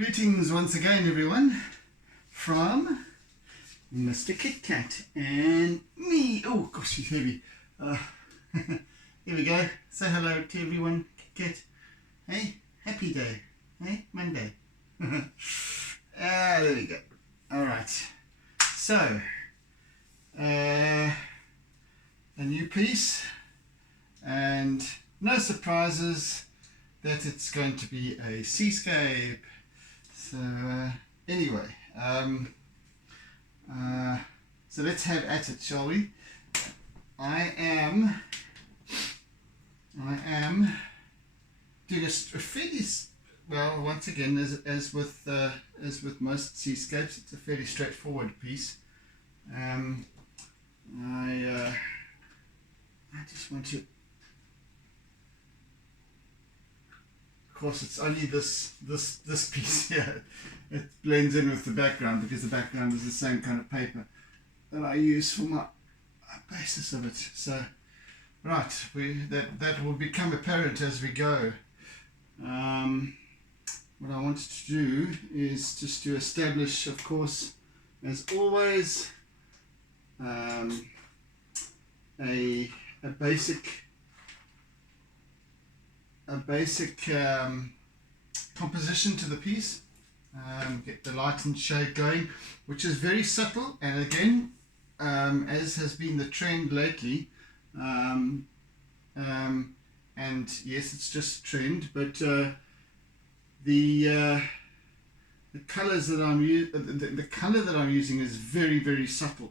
Greetings once again, everyone, from Mr. Kit Kat and me. Oh gosh, she's heavy. Here we go. Say hello to everyone, Kit Kat. Hey, happy day. Hey, Monday. There we go. All right. So, a new piece, and no surprises that it's going to be a seascape. So anyway, so let's have at it, shall we? I am doing a fairly, well, once again, as with most seascapes, it's a fairly straightforward piece. I just want to, of course, it's only this piece here. It blends in with the background because the background is the same kind of paper that I use for my basis of it. So, right, that will become apparent as we go. What I wanted to do is just to establish, of course, as always, a basic composition to the piece. Get the light and shade going, which is very subtle, and again, as has been the trend lately, and yes, it's just a trend, but the colors that the color that I'm using is very, very subtle.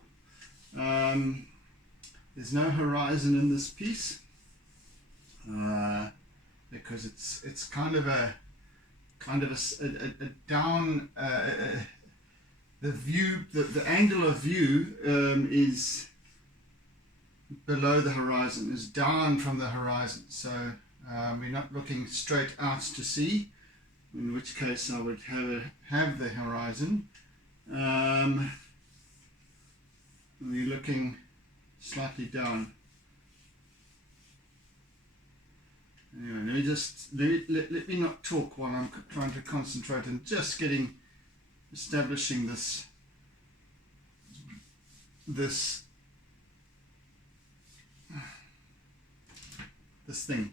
There's no horizon in this piece because it's kind of a down, the view, the angle of view is below the horizon, is down from the horizon, so we're not looking straight out to sea, in which case I would have the horizon. We're looking slightly down. Anyway, let me not talk while I'm trying to concentrate and just establishing this thing.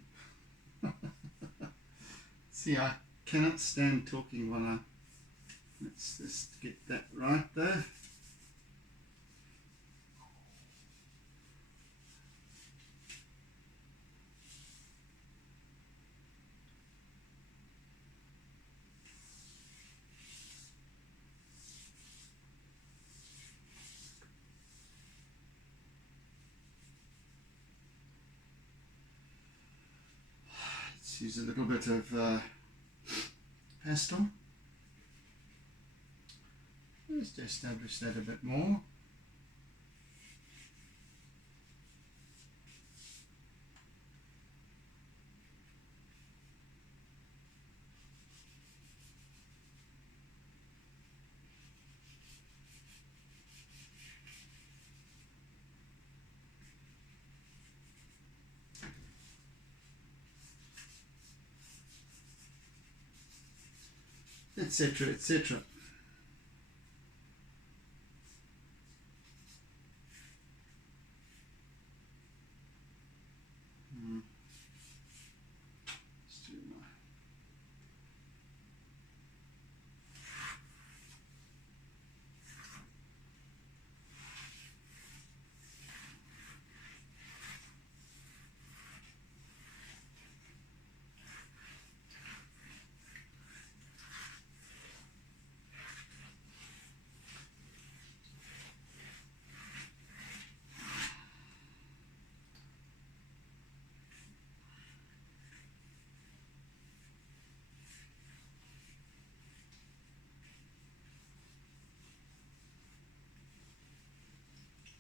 See, I cannot stand talking while let's just get that right there. Use a little bit of pastel just to establish that a bit more. Etc., etc.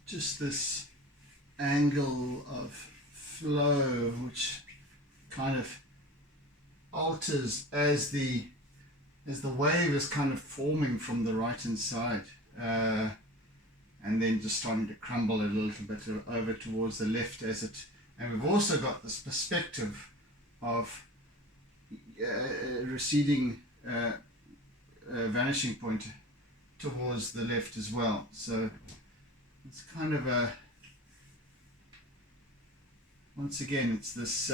Just this angle of flow which kind of alters as the wave is kind of forming from the right hand side, and then just starting to crumble a little bit over towards the left as it, and we've also got this perspective of receding vanishing point towards the left as well. So it's kind of a, once again, it's this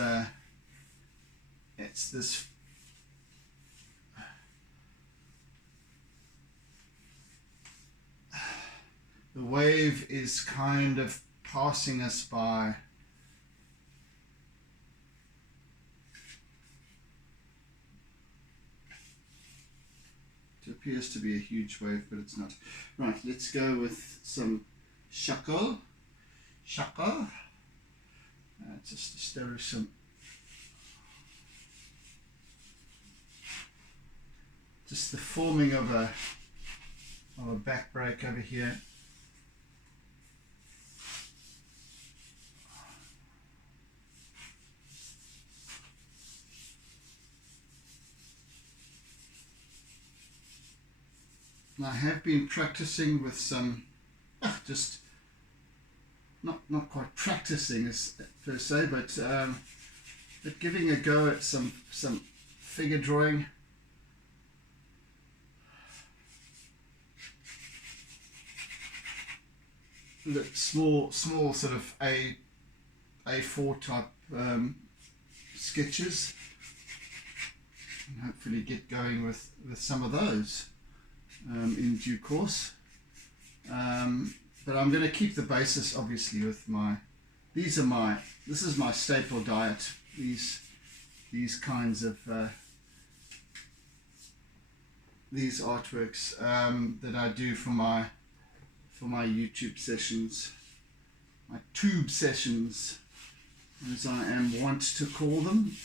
the wave is kind of passing us by. It appears to be a huge wave, but it's not. Right, let's go with some shako. Just establish some. Just the forming of a back break over here. And I have been practicing with some, just not quite practicing as per se, but giving a go at some figure drawing. The small sort of A4 type sketches, and hopefully get going with some of those in due course. But I'm going to keep the basis obviously with this is my staple diet, these kinds of these artworks that I do for my YouTube sessions, my tube sessions, as I am wont to call them.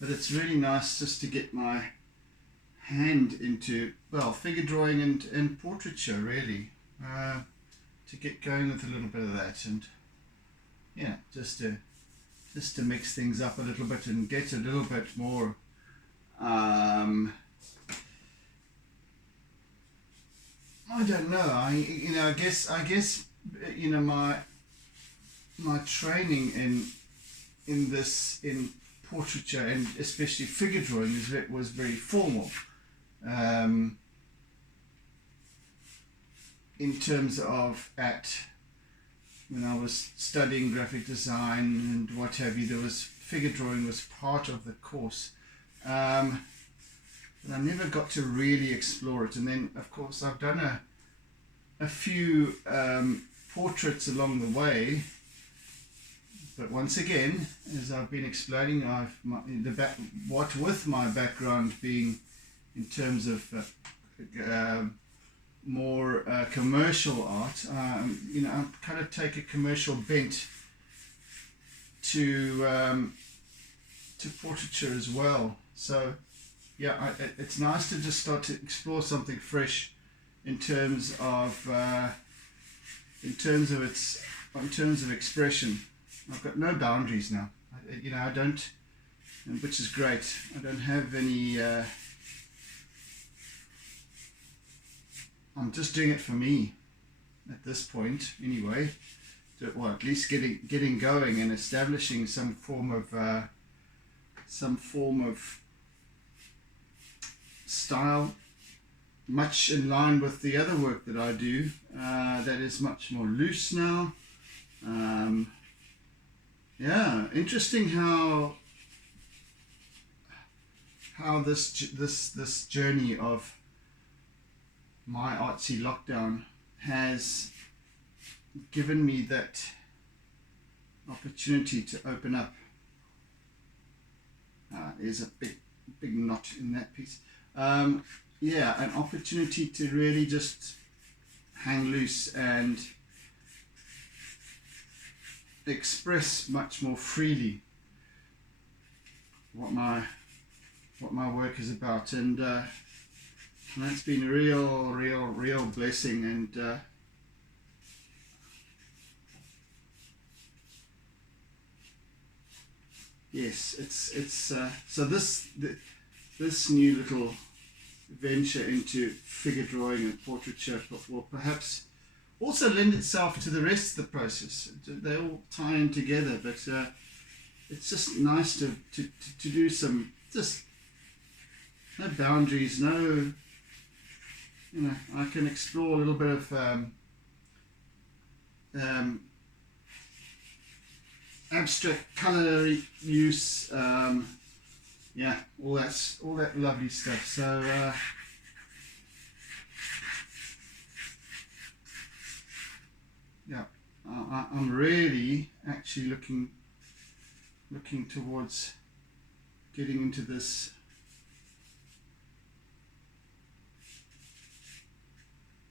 But it's really nice just to get my hand into, well, figure drawing and portraiture really, to get going with a little bit of that, and yeah, just to mix things up a little bit and get a little bit more I don't know, I guess my training in portraiture and especially figure drawing was very formal, in terms of when I was studying graphic design and what have you, figure drawing was part of the course, and I never got to really explore it. And then of course I've done a few portraits along the way. But once again, as I've been explaining, what with my background being in terms of more commercial art, I kind of take a commercial bent to portraiture as well. So yeah, it's nice to just start to explore something fresh in terms of expression. I've got no boundaries now. I don't, which is great. I don't have any. I'm just doing it for me, at this point, anyway. Well, at least getting going and establishing some form of style, much in line with the other work that I do. That is much more loose now. Yeah, interesting how this journey of my Artsy Lockdown has given me that opportunity to open up. There's a big knot in that piece. Yeah, an opportunity to really just hang loose and express much more freely what my work is about, and that's been a real blessing. And yes, it's so this new little venture into figure drawing and portraiture will perhaps also lend itself to the rest of the process. They all tie in together, but it's just nice to do some, just no boundaries, no, you know, I can explore a little bit of abstract color use, yeah, all that lovely stuff. So yeah, I'm really actually looking towards getting into this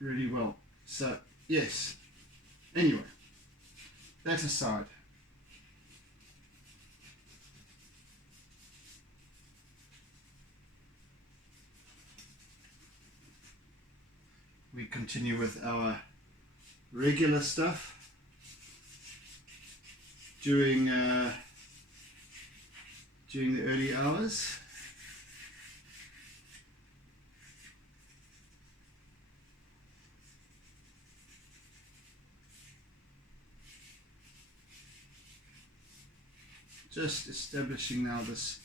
really well. So yes, anyway, that aside, we continue with our regular stuff during the early hours. Just establishing now this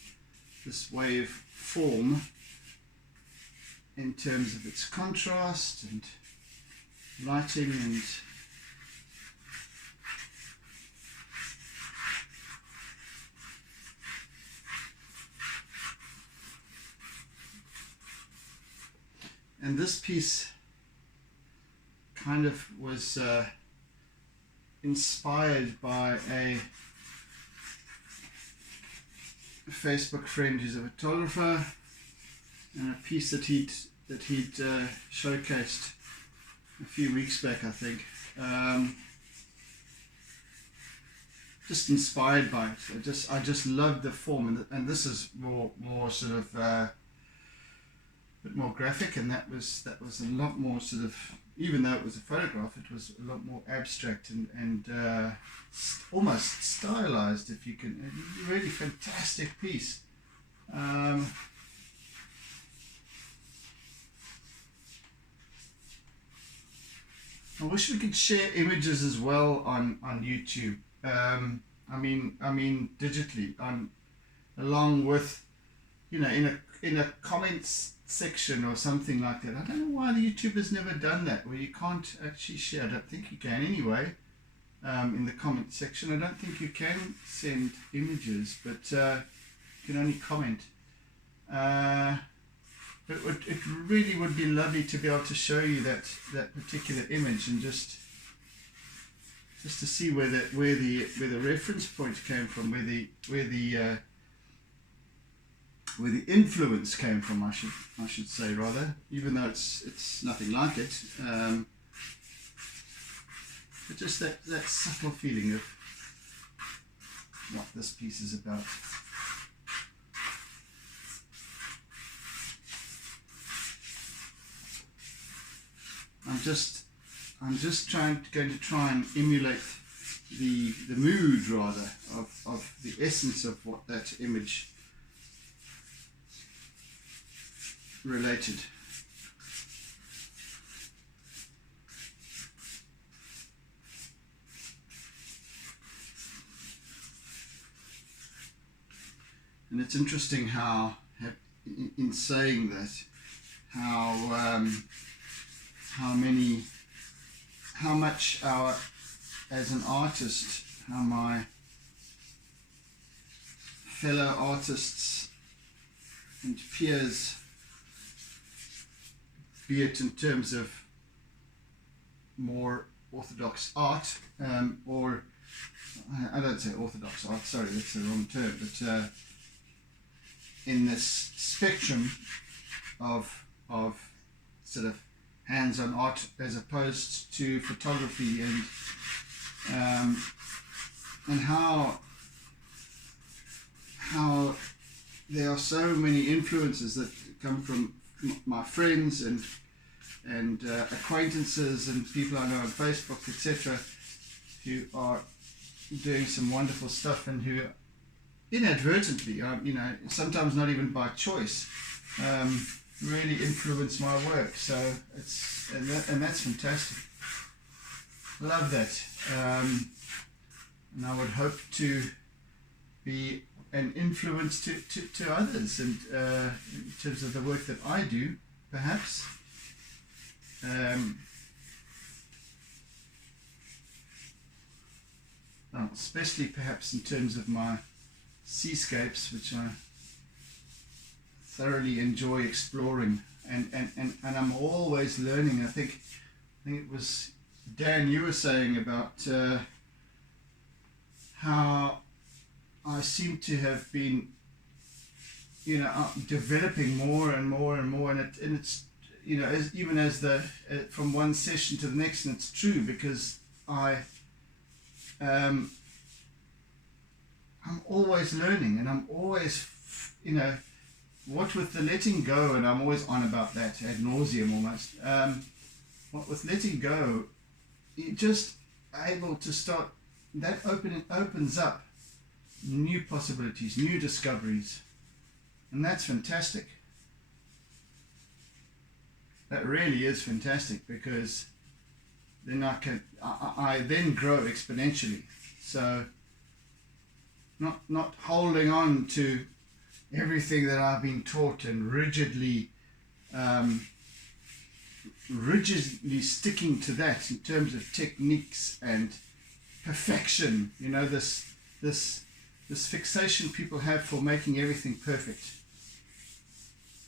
wave form in terms of its contrast and lighting and this piece kind of was inspired by a Facebook friend who's a photographer, and a piece that he'd showcased a few weeks back, I think. Just inspired by it. I just loved the form, and this is more sort of a bit more graphic, and that was a lot more sort of, even though it was a photograph, it was a lot more abstract and almost stylized, if you can. A really fantastic piece. I wish we could share images as well on YouTube. I mean digitally, along with, you know, in a comments section or something like that. I don't know why the YouTube has never done that, where you can't actually share. I don't think you can anyway. In the comment section, I don't think you can send images, but you can only comment. But it really would be lovely to be able to show you that particular image, and just to see where the reference point came from, where the influence came from, I should say, rather, even though it's nothing like it. But just that subtle feeling of what this piece is about. I'm just going to try and emulate the mood, rather, of the essence of what that image related. And it's interesting how, in saying that, how much as an artist, how my fellow artists and peers, be it in terms of more orthodox art, or I don't say orthodox art, sorry, that's the wrong term, but in this spectrum of sort of hands-on art as opposed to photography, and how there are so many influences that come from my friends and acquaintances and people I know on Facebook, etc., who are doing some wonderful stuff, and who inadvertently, sometimes not even by choice, really influence my work. So and that's fantastic. Love that. And I would hope to be an influence to others, and in terms of the work that I do, perhaps. Well, especially perhaps in terms of my seascapes, which I thoroughly enjoy exploring, and I'm always learning. I think it was Dan, you were saying about how I seem to have been, developing more and more and more, and it's even as from one session to the next, and it's true because I'm always learning, and I'm always, what with the letting go, and I'm always on about that ad nauseum almost. What with letting go, you're just able to start, that opens up new possibilities, new discoveries, and that's fantastic. That really is fantastic, because then I then grow exponentially. So not holding on to everything that I've been taught and rigidly sticking to that in terms of techniques and perfection. This fixation people have for making everything perfect,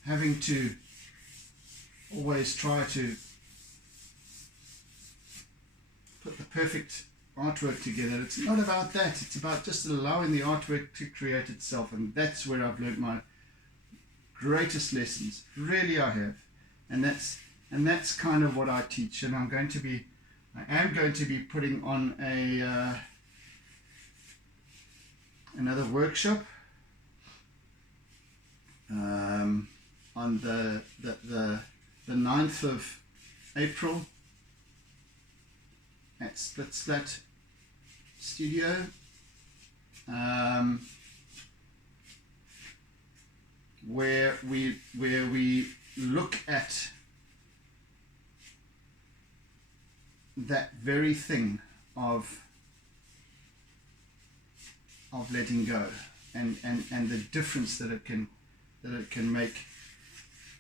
having to always try to put the perfect artwork together. It's not about that. It's about just allowing the artwork to create itself, and that's where I've learned my greatest lessons. Really, I have, and that's kind of what I teach. And I am going to be putting on another workshop on the 9th of April at Split Splat Studio, where we look at that very thing of letting go, and the difference that it can make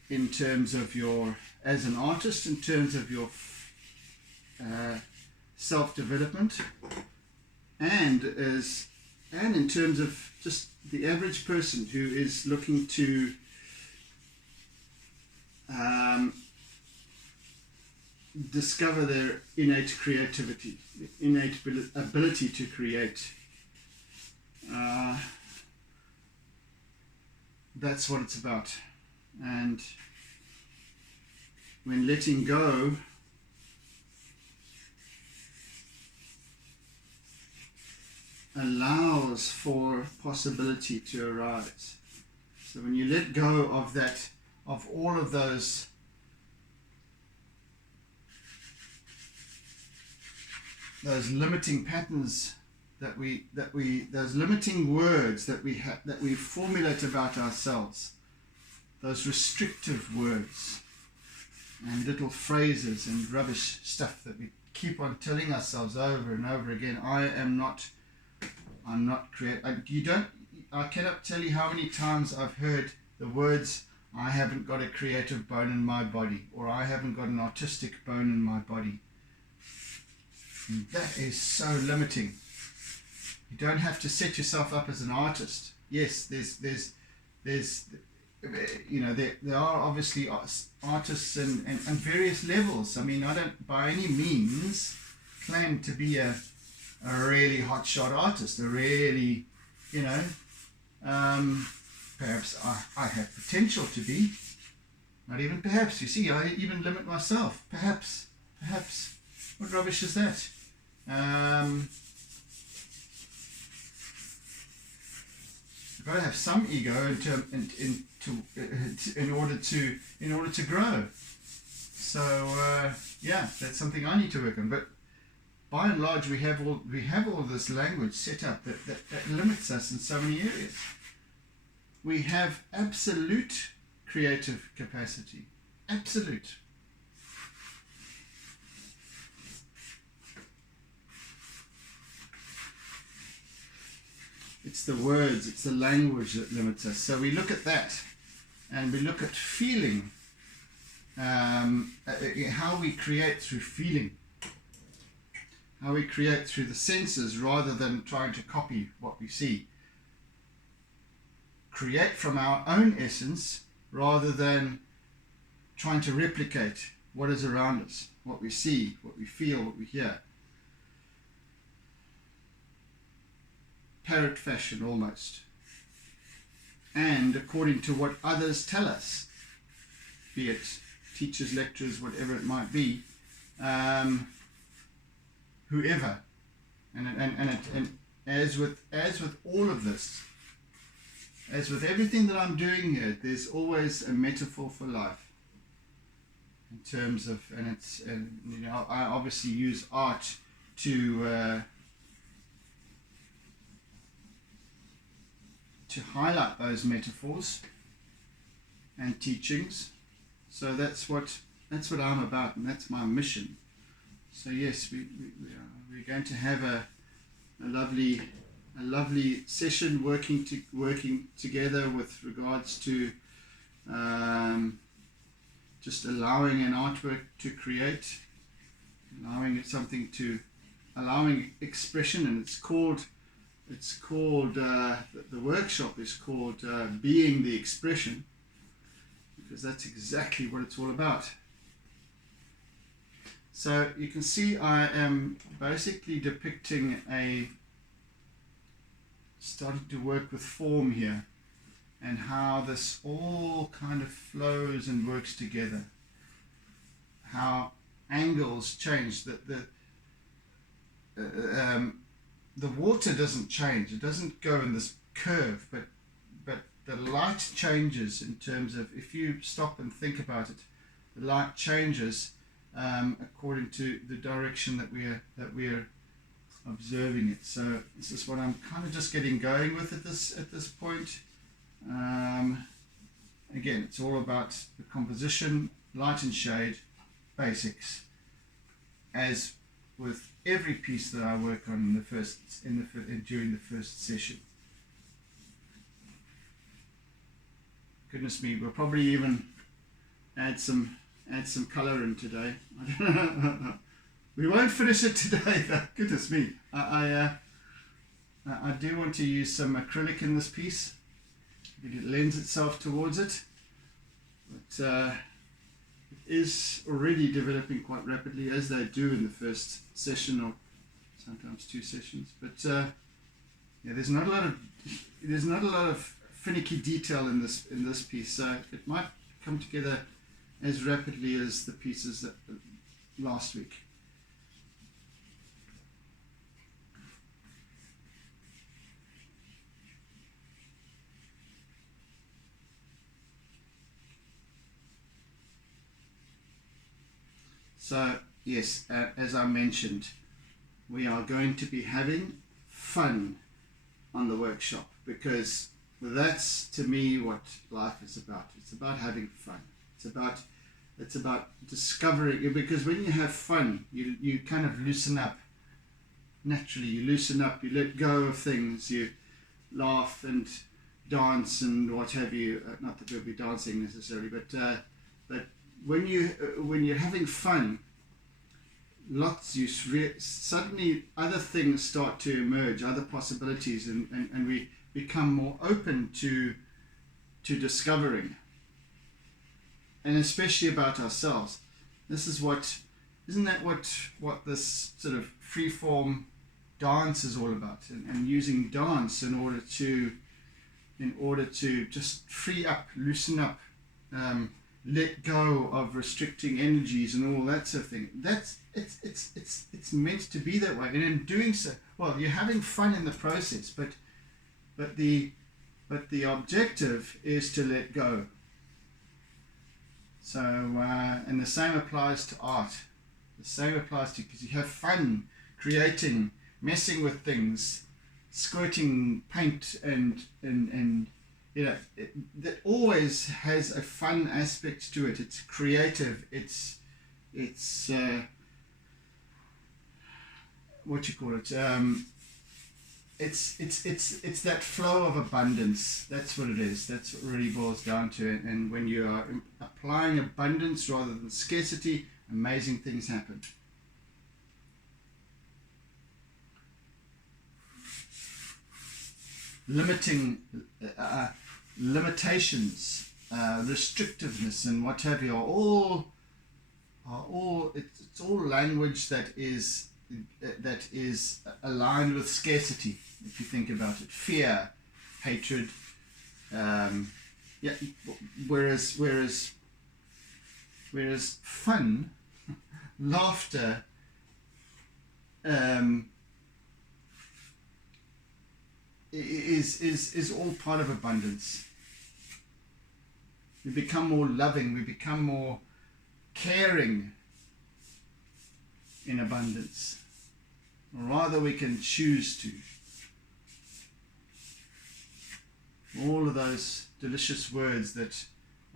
in terms of your, as an artist, in terms of your self-development, and in terms of just the average person who is looking to discover their innate creativity, innate ability to create. That's what it's about. And when letting go allows for possibility to arise. So when you let go of that, of all of those limiting patterns those limiting words that we formulate about ourselves, those restrictive words and little phrases and rubbish stuff that we keep on telling ourselves over and over again. I'm not creative. I cannot tell you how many times I've heard the words, I haven't got a creative bone in my body, or I haven't got an artistic bone in my body. And that is so limiting. You don't have to set yourself up as an artist. Yes, there's there are obviously artists and various levels. I mean, I don't by any means claim to be a really hotshot artist, a really, perhaps I have potential to be. Not even perhaps, you see, I even limit myself. Perhaps. What rubbish is that? You've got to have some ego in order to grow. So yeah, that's something I need to work on. But by and large, we have all this language set up that limits us in so many areas. We have absolute creative capacity. Absolute. It's the words, it's the language that limits us. So we look at that, and we look at feeling, how we create through feeling, how we create through the senses rather than trying to copy what we see. Create from our own essence rather than trying to replicate what is around us, what we see, what we feel, what we hear. Parrot fashion almost, and according to what others tell us, be it teachers, lecturers, whatever it might be, whoever, and as with all of this, as with everything that I'm doing here, there's always a metaphor for life. In terms of, I obviously use art to highlight those metaphors and teachings. So that's what I'm about, and that's my mission. So yes, we're going to have a lovely session working together with regards to just allowing an artwork to create, allowing expression, and it's called the workshop is called Being the Expression, because that's exactly what it's all about. So you can see I am basically depicting starting to work with form here, and how this all kind of flows and works together, how angles change, the water doesn't change, it doesn't go in this curve, but the light changes in terms of, if you stop and think about it, the light changes according to the direction that we're observing it. So this is what I'm kind of just getting going with at this point. Again, it's all about the composition, light and shade, basics, as with every piece that I work on during the first session. Goodness me, we'll probably even add some color in today. We won't finish it today though. Goodness me, I do want to use some acrylic in this piece. It lends itself towards it, but it is already developing quite rapidly, as they do in the first session or sometimes two sessions. But yeah, there's not a lot of finicky detail in this piece, so it might come together as rapidly as the pieces that last week. So yes, as I mentioned, we are going to be having fun on the workshop, because that's, to me, what life is about. It's about having fun. It's about discovering, because when you have fun, you kind of loosen up. Naturally, you loosen up, you let go of things, you laugh and dance and what have you. Not that we'll be dancing necessarily, but when you're having fun, suddenly other things start to emerge, other possibilities, and we become more open to discovering, and especially about ourselves. Isn't that what this sort of freeform dance is all about, and using dance in order to just free up, loosen up, let go of restricting energies and all that sort of thing. It's meant to be that way, and in doing so, well, you're having fun in the process, but the objective is to let go. So and the same applies to art. The same applies to, because you have fun creating, messing with things, squirting paint, and you know, that always has a fun aspect to it. It's creative. It's what you call it. It's that flow of abundance. That's what it is. That's what it really boils down to it. And when you are applying abundance rather than scarcity, amazing things happen. Limitations, restrictiveness, and what have you are all it's all language that is aligned with scarcity. If you think about it, fear, hatred, yeah. Whereas fun, laughter, is all part of abundance. We become more loving. We become more caring in abundance. Or rather, we can choose to. All of those delicious words that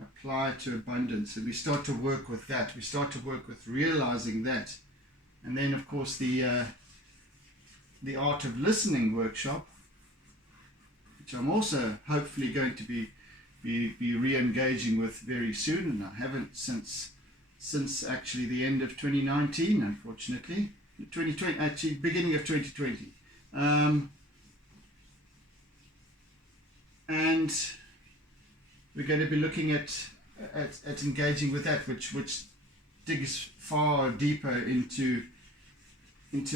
apply to abundance, and we start to work with that. We start to work with realizing that. And then, of course, the art of listening workshop, which I'm also hopefully going to be re-engaging with very soon, and I haven't since actually the end of 2019, unfortunately. 2020, actually beginning of 2020. And we're going to be looking at engaging with that, which digs far deeper into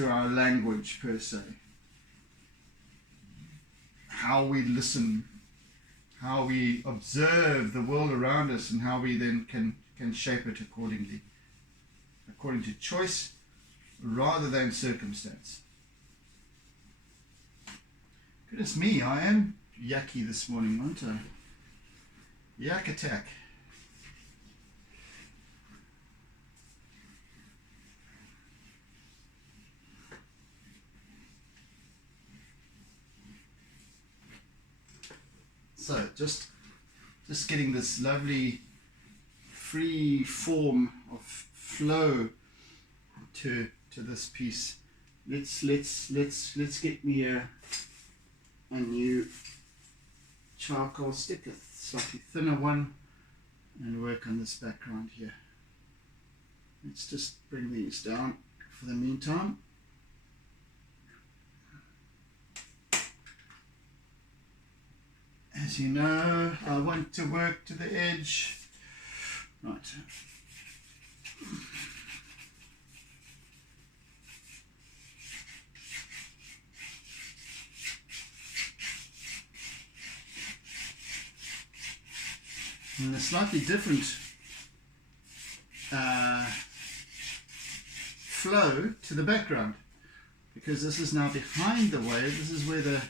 our language per se. How we listen, how we observe the world around us, and how we then can shape it accordingly, according to choice rather than circumstance. Goodness me, I am yucky this morning, aren't I? Yak attack. So just getting this lovely free form of flow to this piece. Let's get me a new charcoal stick, a slightly thinner one, and work on this background here. Let's just bring these down for the meantime. As you know, I want to work to the edge. Right. And a slightly different flow to the background, because this is now behind the wave. This is where the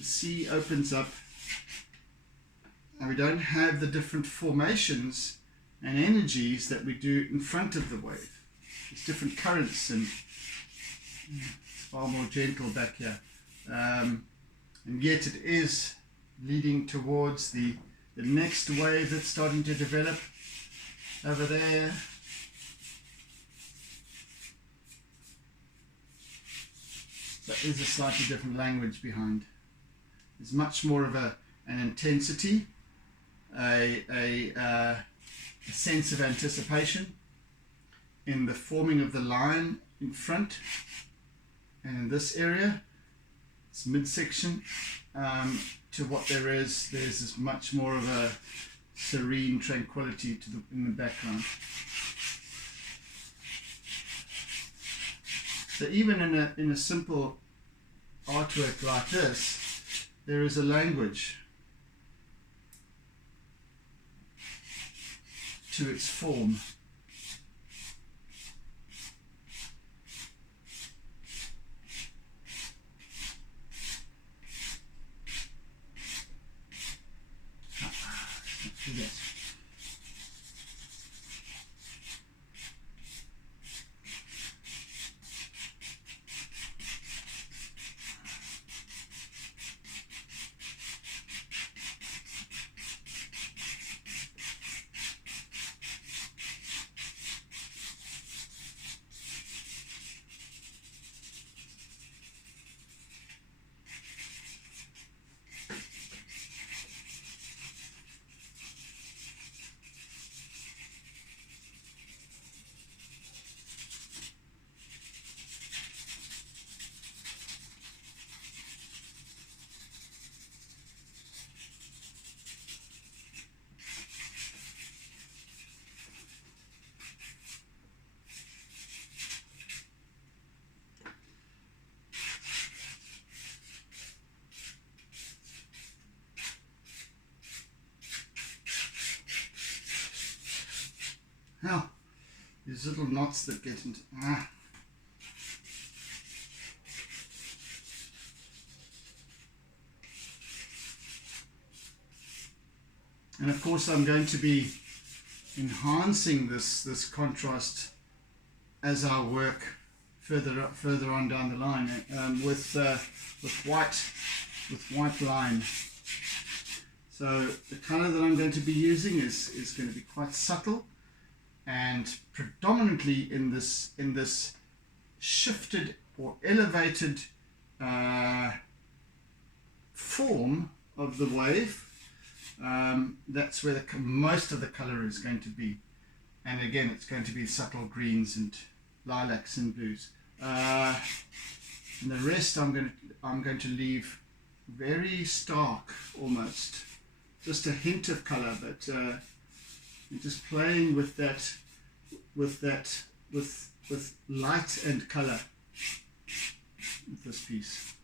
sea opens up, and we don't have the different formations and energies that we do in front of the wave. There's different currents, and it's far more gentle back here. And yet it is leading towards the next wave that's starting to develop over there. There is a slightly different language behind. There's much more of an intensity, a sense of anticipation in the forming of the line in front, and in this area, this midsection, to what there's this much more of a serene tranquility in the background. So even in a simple artwork like this, there is a language to its form. Yes. There's little knots that get into. And of course I'm going to be enhancing this contrast as I work further on down the line with white line. So the color that I'm going to be using is going to be quite subtle and predominantly in this shifted or elevated form of the wave. That's where most of the color is going to be, and again it's going to be subtle greens and lilacs and blues, and the rest I'm going to leave very stark, almost just a hint of color, but just playing with light and color with this piece.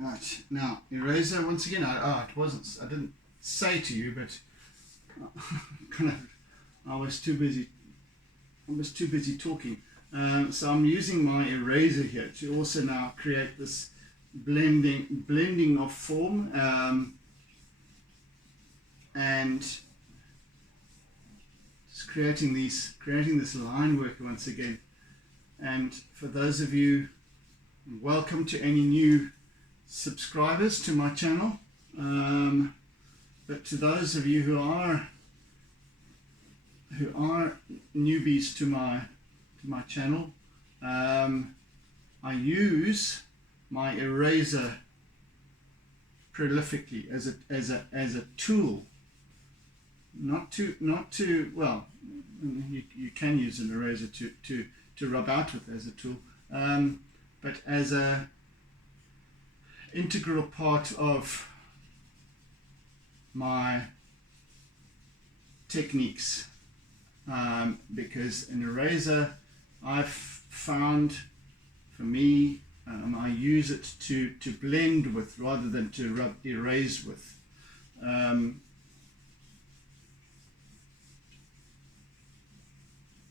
Right, now eraser once again. I didn't say to you, but I was too busy talking. So I'm using my eraser here to also now create this blending of form, and just creating this line work once again. And for those of you, welcome to any new subscribers to my channel, but to those of you who are newbies to my channel, I use my eraser prolifically as a tool, not to well, you can use an eraser to rub out with as a tool, but as a integral part of my techniques, because an eraser, I've found, for me, I use it to blend with rather than to erase with.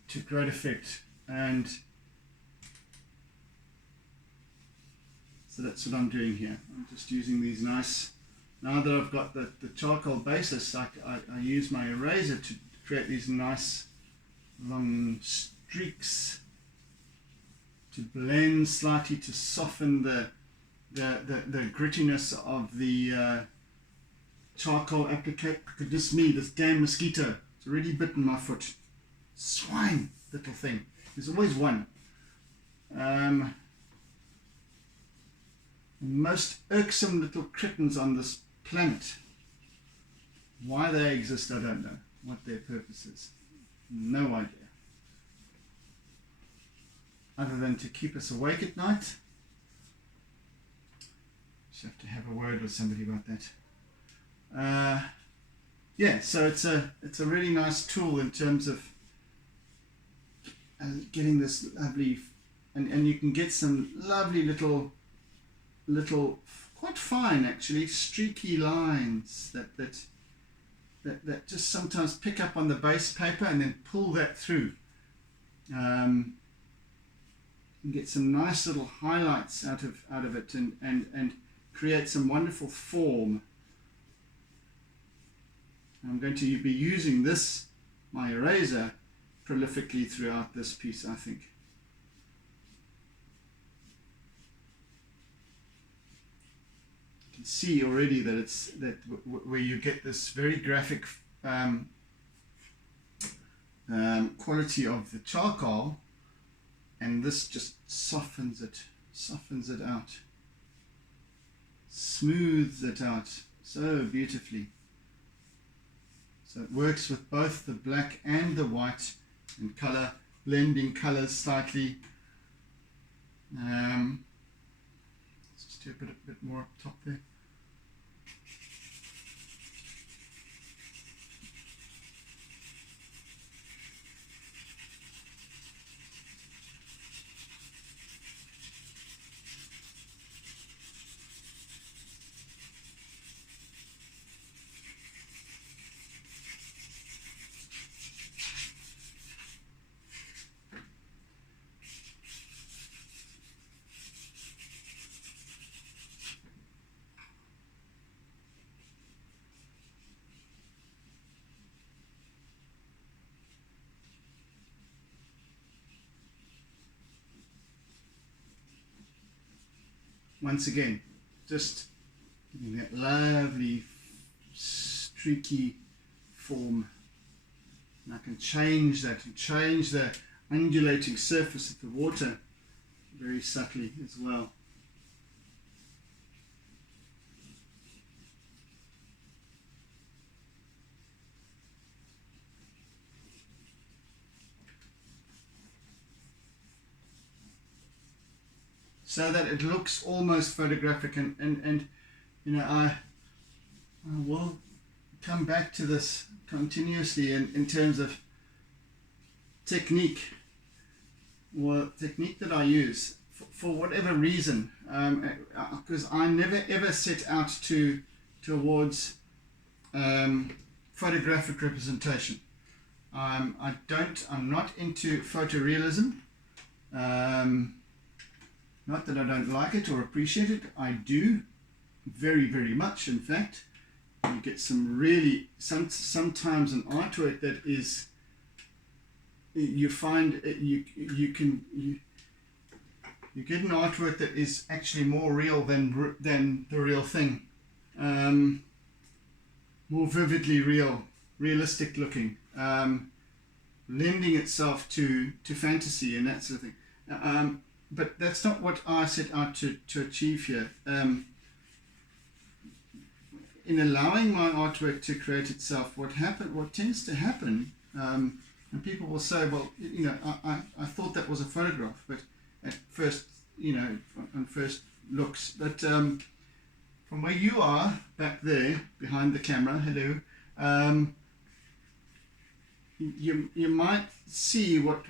To great effect. And so that's what I'm doing here. I'm just using these nice, now that I've got the charcoal basis, I use my eraser to create these nice long streaks, to blend slightly, to soften the grittiness of the charcoal applicator. Goodness me, this damn mosquito, it's already bitten my foot. Swine, little thing. There's always one. Most irksome little kittens on this planet. Why they exist, I don't know. What their purpose is, no idea. Other than to keep us awake at night. Just have to have a word with somebody about that. Yeah, so it's a really nice tool in terms of getting this lovely, and you can get some lovely little quite fine actually streaky lines that just sometimes pick up on the base paper and then pull that through, and get some nice little highlights out of it, and create some wonderful form. I'm going to be using my eraser prolifically throughout this piece, I think. You can see already that where you get this very graphic quality of the charcoal, and this just softens it out, smooths it out so beautifully. So it works with both the black and the white and color, blending colors slightly. Let's just do a bit more up top there. Once again, just giving that lovely streaky form. And I can change that and change the undulating surface of the water very subtly as well. So that it looks almost photographic, and you know, I will come back to this continuously in terms of technique, or technique that I use for whatever reason, because I never ever set out towards photographic representation. I'm not into photorealism. Not that I don't like it or appreciate it. I do, very, very much. In fact, you get some really, sometimes an artwork that is, you find you get an artwork that is actually more real than the real thing, more vividly realistic looking, lending itself to fantasy and that sort of thing. But that's not what I set out to achieve here. In allowing my artwork to create itself, what tends to happen, and people will say, well, you know, I thought that was a photograph, but at first, you know, on first looks, but from where you are back there behind the camera, hello, you might see what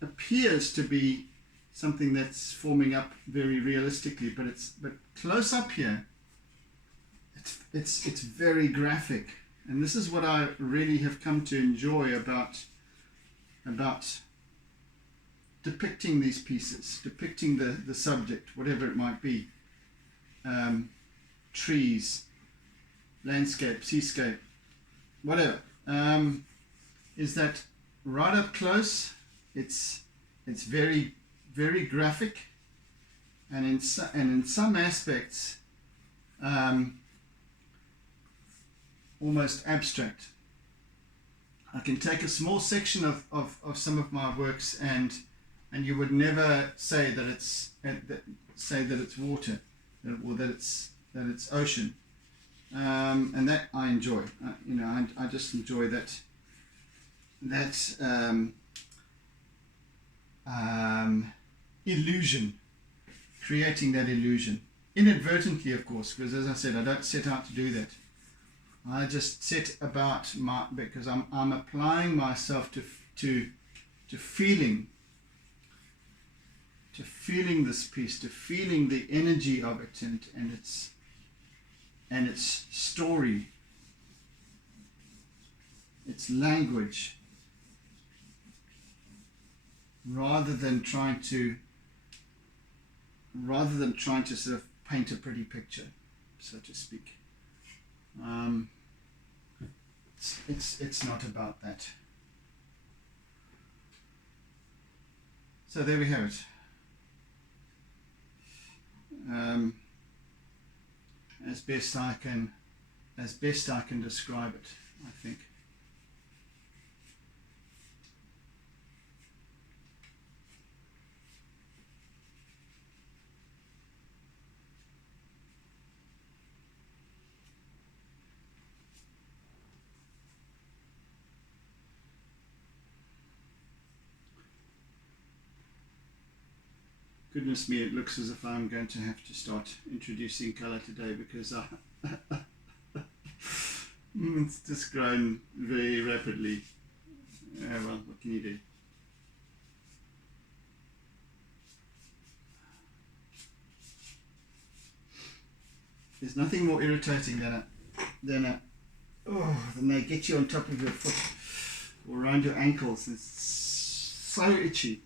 appears to be something that's forming up very realistically, but close up here, it's very graphic, and this is what I really have come to enjoy about depicting these pieces, depicting the subject, whatever it might be, trees, landscape, seascape, whatever, is that right up close, it's very, very graphic, and in some aspects almost abstract. I can take a small section of some of my works, and you would never say that it's water, or that it's ocean, and that I enjoy. You know, I just enjoy that illusion, creating that illusion inadvertently, of course, because as I said, I don't set out to do that. I just set about because I'm applying myself to feeling this piece, to feeling the energy of it, and its story, its language, rather than trying to sort of paint a pretty picture, so to speak. It's not about that. So there we have it. As best I can describe it, I think. Goodness me, it looks as if I'm going to have to start introducing colour today because it's just grown very rapidly. Well, what can you do? There's nothing more irritating than they get you on top of your foot or around your ankles. It's so itchy.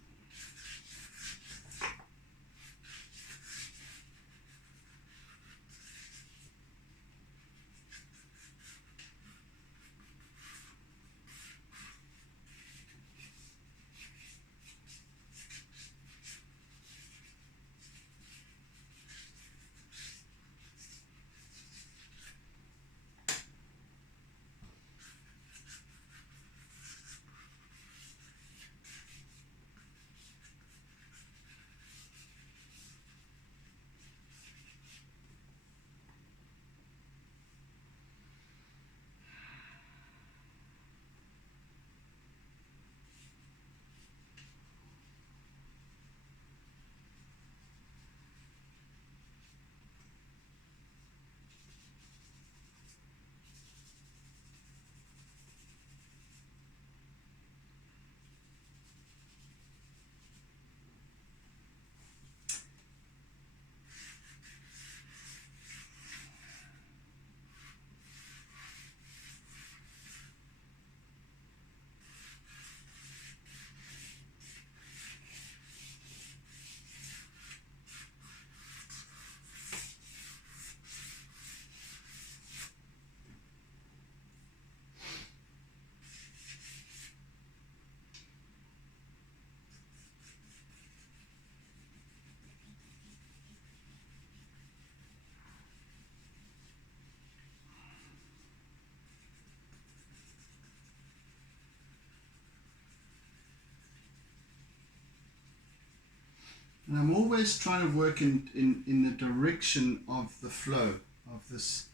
And I'm always trying to work in the direction of the flow of this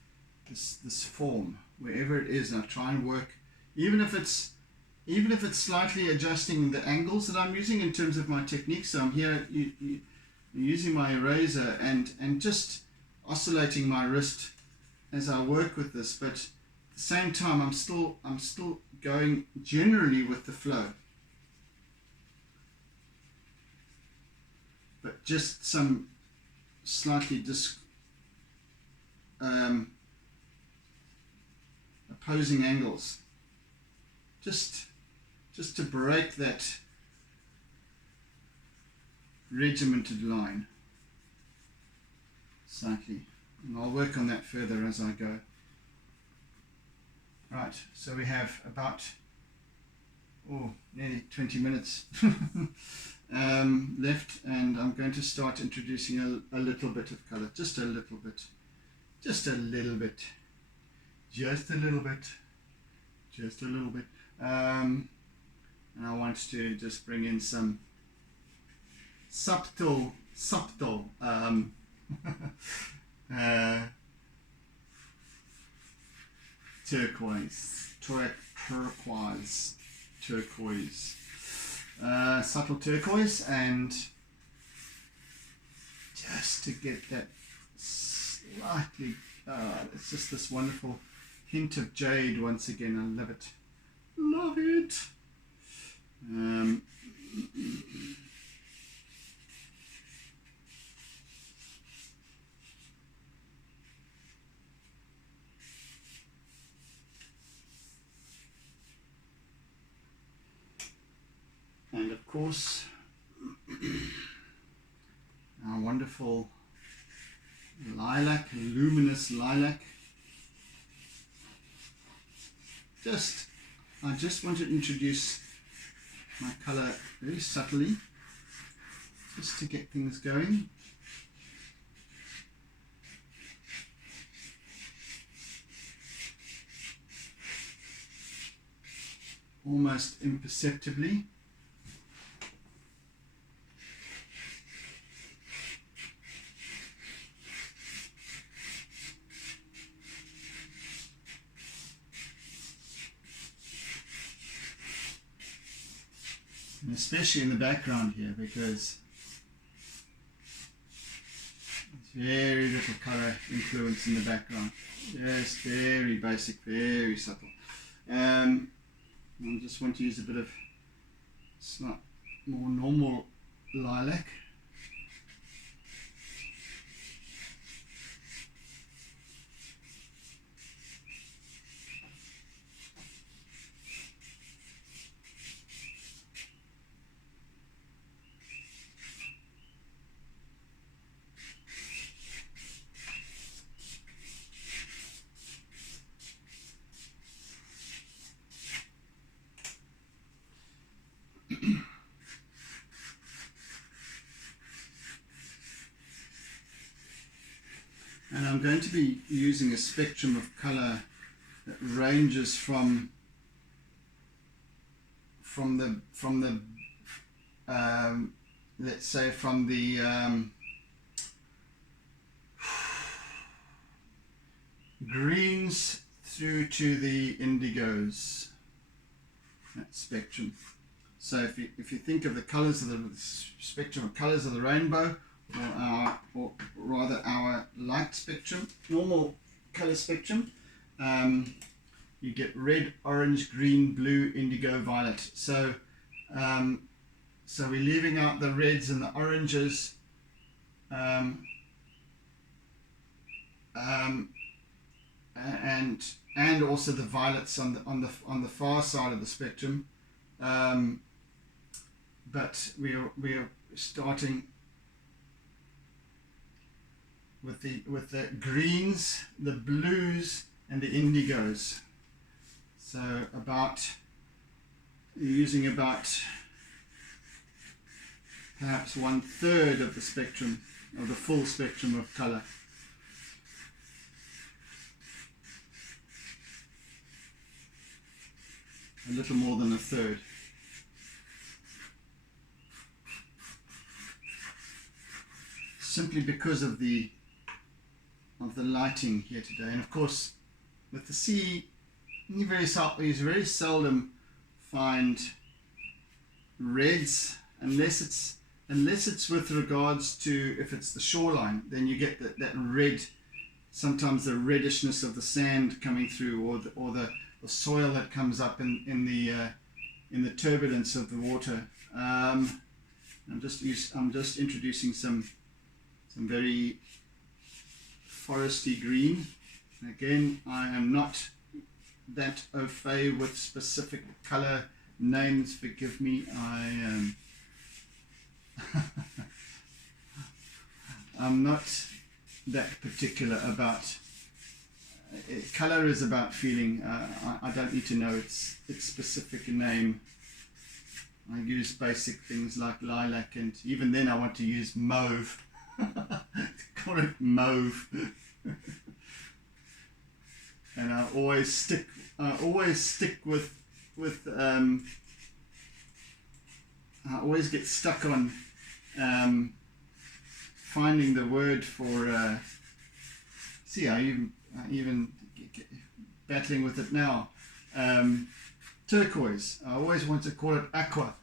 form, wherever it is, and I try and work, even if it's slightly adjusting the angles that I'm using in terms of my technique. So I'm here using my eraser and just oscillating my wrist as I work with this, but at the same time I'm still going generally with the flow. But just some slightly opposing angles, just to break that regimented line slightly, and I'll work on that further as I go. Right, so we have about nearly 20 minutes left, and I'm going to start introducing a little bit of color, just a little bit, and I want to just bring in some subtle turquoise, subtle turquoise, and just to get that slightly, it's just this wonderful hint of jade once again. I love it. And of course, our wonderful lilac, luminous lilac. I just want to introduce my color very subtly, just to get things going. Almost imperceptibly. And especially in the background here, because very little color influence in the background. Just very basic, very subtle. I just want to use a bit of slight more normal lilac. And I'm going to be using a spectrum of color that ranges from the let's say from the greens through to the indigos, that spectrum. So if you think of the colors of the spectrum of colors of the rainbow, or rather our light spectrum, normal color spectrum, you get red, orange, green, blue, indigo, violet. So so we're leaving out the reds and the oranges, and also the violets on the far side of the spectrum. But we are starting with the greens, the blues, and the indigos. So using about perhaps 1/3 of the spectrum, of the full spectrum of color. A little more than 1/3. Simply because of the lighting here today, and of course with the sea, you very seldom find reds unless it's with regards to, if it's the shoreline, then you get that red, sometimes the reddishness of the sand coming through, or the soil that comes up in the turbulence of the water. I'm just introducing some very foresty green. Again, I am not that au fait with specific color names, forgive me. I'm not that particular about color. Is about feeling. I don't need to know its specific name. I use basic things like lilac, and even then I want to use mauve. Call it mauve. And I always stick with I always get stuck on finding the word for see, I even battling with it now. Turquoise. I always want to call it aqua.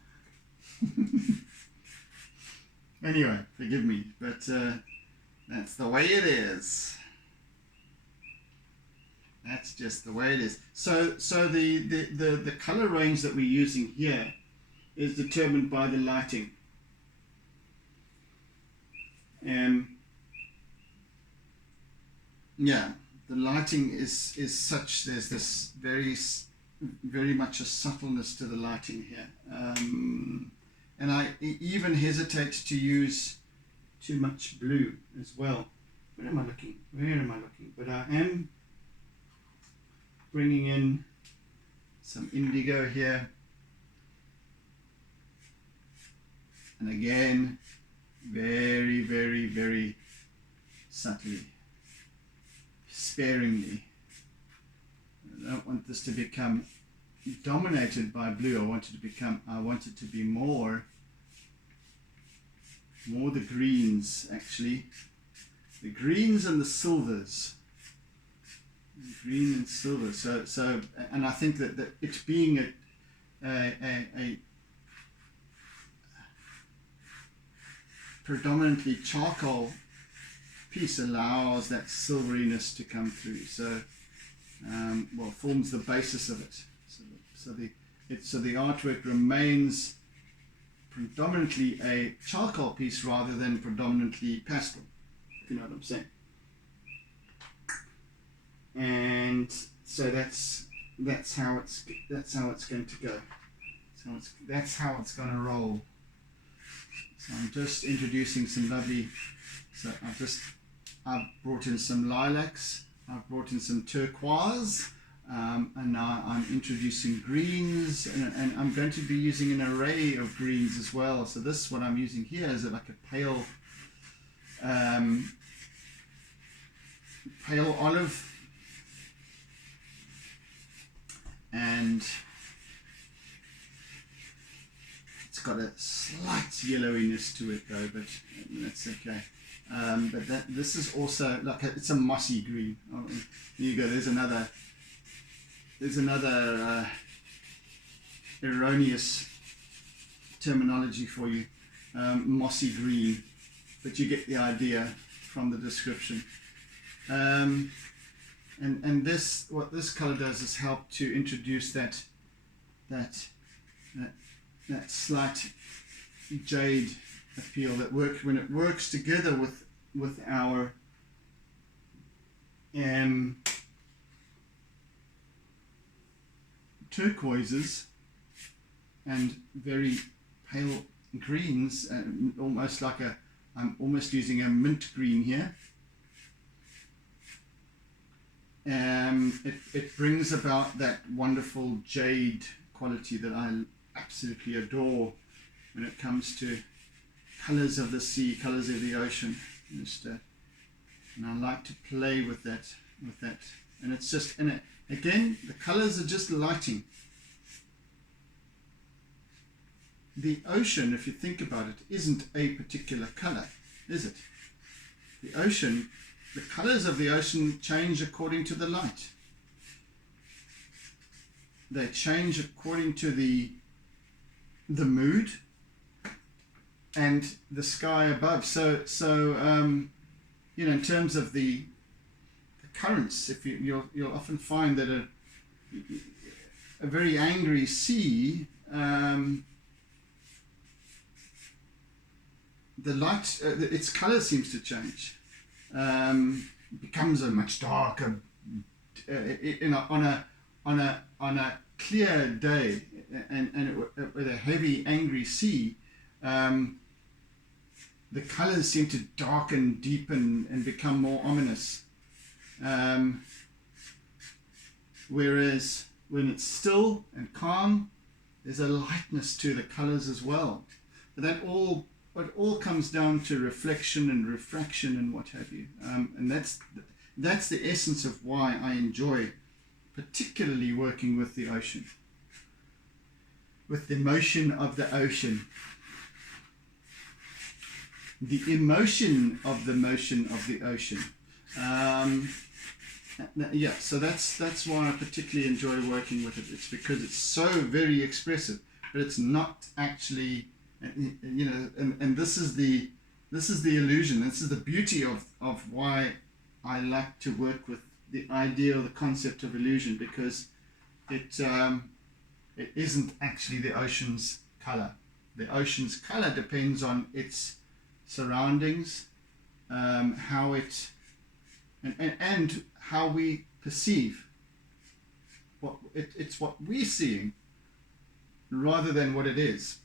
Anyway, forgive me, but that's the way it is. That's just the way it is. So the color range that we're using here is determined by the lighting. Yeah, the lighting is such. There's this very much a subtleness to the lighting here. And I even hesitate to use too much blue as well. Where am I looking? But I am bringing in some indigo here. And again, very, very, very subtly, sparingly. I don't want this to become dominated by blue. I want it to be more the greens, actually. The greens and the silvers. Green and silver. So and I think that it being a predominantly charcoal piece allows that silveryness to come through. So, well, forms the basis of it. So the artwork remains predominantly a charcoal piece rather than predominantly pastel. If you know what I'm saying. And so that's how it's going to go. So that's how it's going to roll. So I'm just introducing some lovely. So I've brought in some lilacs. I've brought in some turquoise. And now I'm introducing greens, and I'm going to be using an array of greens as well. So this, what I'm using here, is like a pale olive, and it's got a slight yellowiness to it though, but that's okay. But this is also like it's a mossy green. Oh, there you go. There's another erroneous terminology for you, mossy green, but you get the idea from the description. And this, what this color does is help to introduce that slight jade appeal that when it works together with our turquoises and very pale greens, almost like I'm almost using a mint green here. It brings about that wonderful jade quality that I absolutely adore when it comes to colors of the sea, colors of the ocean. And I like to play with that. And it's just, again, the colors are just lighting. The ocean, if you think about it, isn't a particular color, is it? The ocean, the colors of the ocean change according to the light. They change according to the mood and the sky above. So you know, in terms of the currents, if you'll often find that a very angry sea, the light, its color seems to change. Becomes a much darker, on a clear day, and with a heavy angry sea, the colors seem to darken, deepen, and become more ominous. Whereas when it's still and calm, there's a lightness to the colors as well. But it all comes down to reflection and refraction and what have you. And that's the essence of why I enjoy particularly working with the ocean, with the motion of the ocean. The emotion of the motion of the ocean. Yeah, so that's why I particularly enjoy working with it. It's because it's so very expressive, but it's not actually, you know, and this is the illusion. This is the beauty of why I like to work with the idea or the concept of illusion, because it isn't actually the ocean's color. The ocean's color depends on its surroundings, how it and how we perceive it's what we're seeing rather than what it is.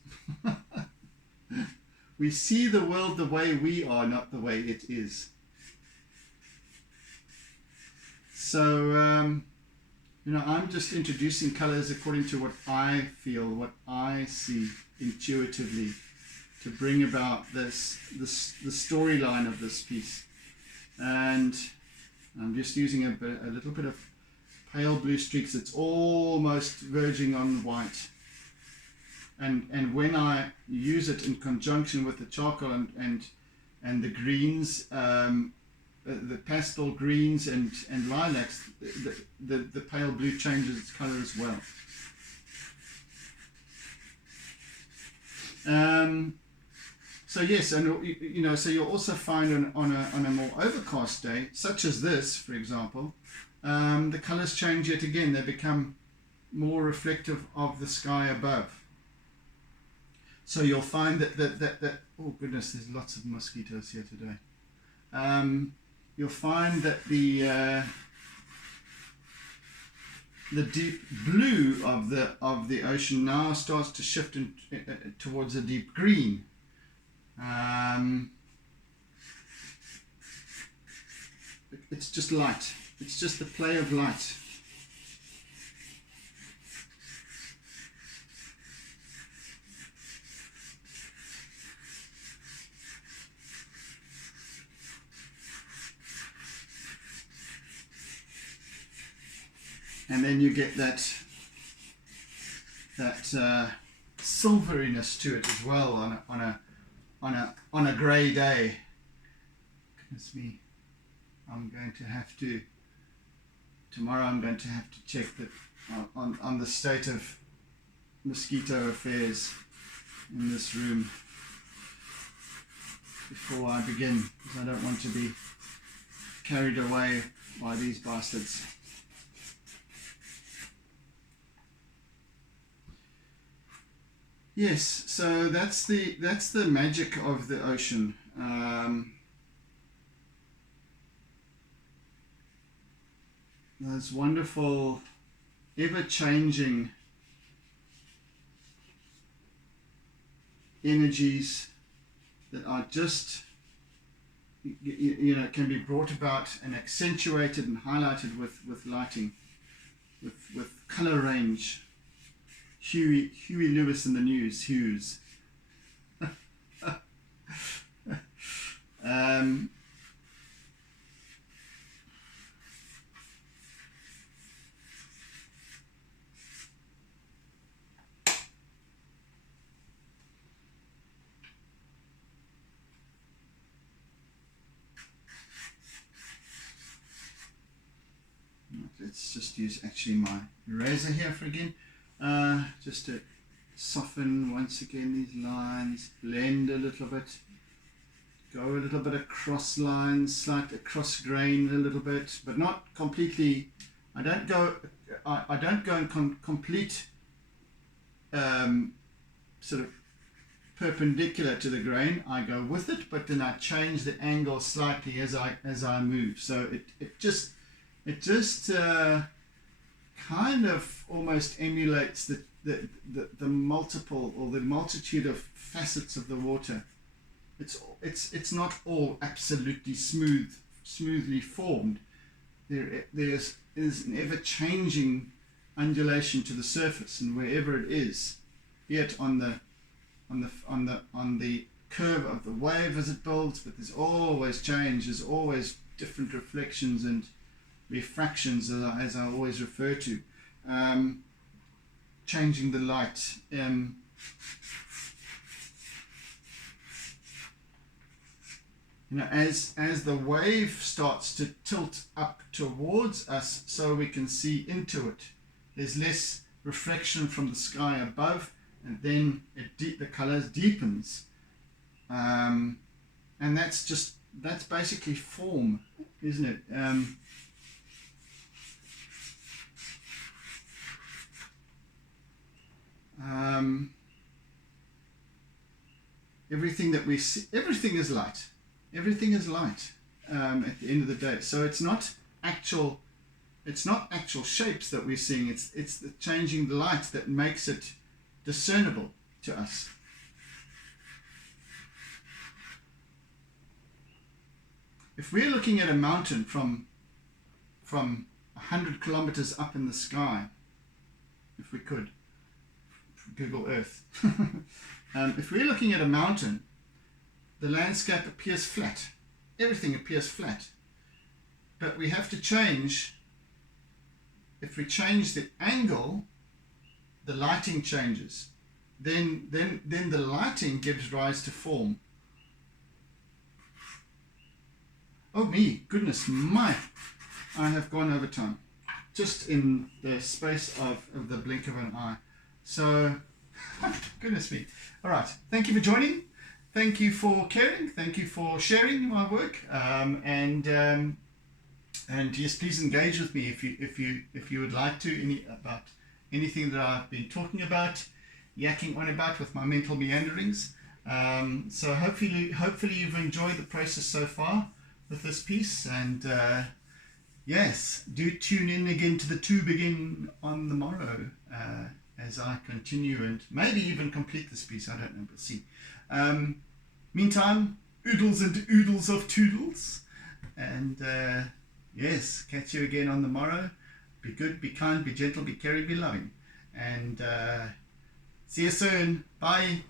We see the world the way we are, not the way it is. So you know, I'm just introducing colors according to what I feel, what I see intuitively, to bring about the storyline of this piece. And I'm just using a little bit of pale blue streaks. It's almost verging on white. And when I use it in conjunction with the charcoal and the greens, the pastel greens and lilacs, the pale blue changes its color as well. So yes, and you know, so you'll also find on a more overcast day, such as this, for example, the colors change yet again. They become more reflective of the sky above. So you'll find that oh goodness, there's lots of mosquitoes here today. You'll find that the deep blue of the ocean now starts to shift towards a deep green. It's just light. It's just the play of light. And then you get that silveriness to it as well on a grey day. Goodness me, tomorrow I'm going to have to check that on the state of mosquito affairs in this room before I begin, because I don't want to be carried away by these bastards. Yes, so that's the magic of the ocean. Those wonderful, ever-changing energies that are just, you know, can be brought about and accentuated and highlighted with lighting, with color range. Huey Lewis in the news, Hughes. Let's just use actually my eraser here for again. Just to soften once again these lines, blend a little bit, go a little bit across lines, slight across grain a little bit, but not completely. I don't go in complete sort of perpendicular to the grain. I go with it, but then I change the angle slightly as I move. So it just kind of almost emulates the multiple or the multitude of facets of the water. It's not all absolutely smoothly formed. There's an ever-changing undulation to the surface, and wherever it is, be it on the curve of the wave as it builds, but there's always change. There's always different reflections and refractions, as I always refer to, changing the light. You know, as the wave starts to tilt up towards us, so we can see into it. There's less reflection from the sky above, and then the colors deepens, and that's basically form, isn't it? Everything that we see, everything is light. Everything is light at the end of the day. So it's not actual shapes that we're seeing. It's the changing the light that makes it discernible to us. If we're looking at a mountain from 100 kilometers up in the sky, if we could, Google Earth. If we're looking at a mountain, the landscape appears flat. Everything appears flat. But we have to change. If we change the angle, the lighting changes. Then the lighting gives rise to form. Oh me, goodness my, I have gone over time. Just in the space of the blink of an eye. So, goodness me. All right, thank you for joining. thank you for caring. Thank you for sharing my work. And yes, please engage with me if you would like to about anything that I've been talking about, yakking on about with my mental meanderings. So hopefully you've enjoyed the process so far with this piece, and yes, do tune in again to the tube again on the morrow as I continue and maybe even complete this piece. I don't know, we'll see. Meantime, oodles and oodles of toodles, and yes, catch you again on the morrow. Be good, be kind, be gentle, be caring, be loving, and see you soon. Bye.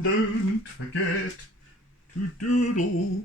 Don't forget to doodle.